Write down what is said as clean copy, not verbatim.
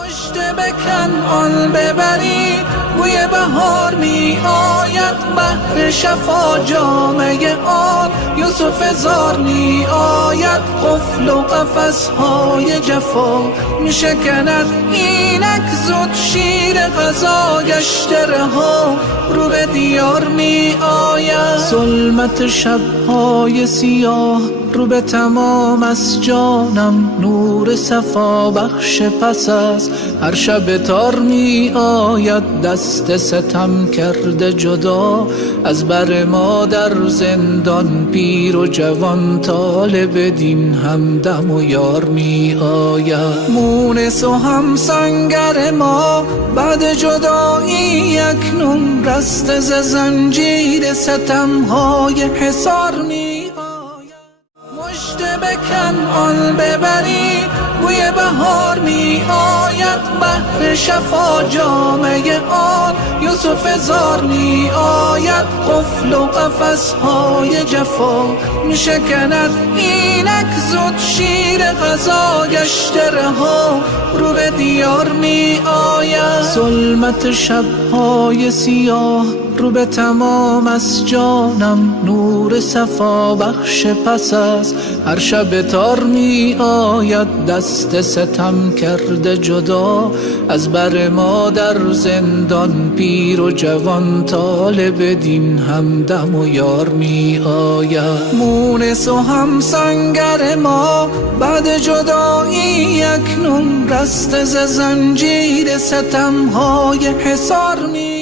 مژده به کنعان ببرید، بوی بهار می آید، بحر شفا جامه آن یوسف زار می آید. قفل و قفس‌های جفا می شکند اینک زود، شیر غذا گشته رها رو به دیار می آید. ظلمت شب‌های سیاه رو به تمام از جانم، نور صفا بخش پس از هر شب تار می آید. دست ستم کرده جدا از بر ما در زندان، پیر و جوان طالب دین همدم و یار می آید. مونس و همسنگر ما بعد جدایی اکنون رسته ز زنجیر ستم‌های حصار می آید. مژده به کنعان ببرید، بوی بهار می آید، بحر شفا جامه آن یوسف زار می آید. قفل و قفس‌های جفا می شکند اینک زود، شیر غذا گشته رها رو به دیار می آید. ظلمت شب‌های سیاه رو به تمام از جانم، نور صفا بخش پس از هر شب تار می آید. دست ستم کرده جدا از بر ما در زندان، پیر و جوان طالب دین همدم و یار می آید. مونس و همسنگر ما بعد جدایی اکنون رسته ز زنجیر ستم‌های حصار می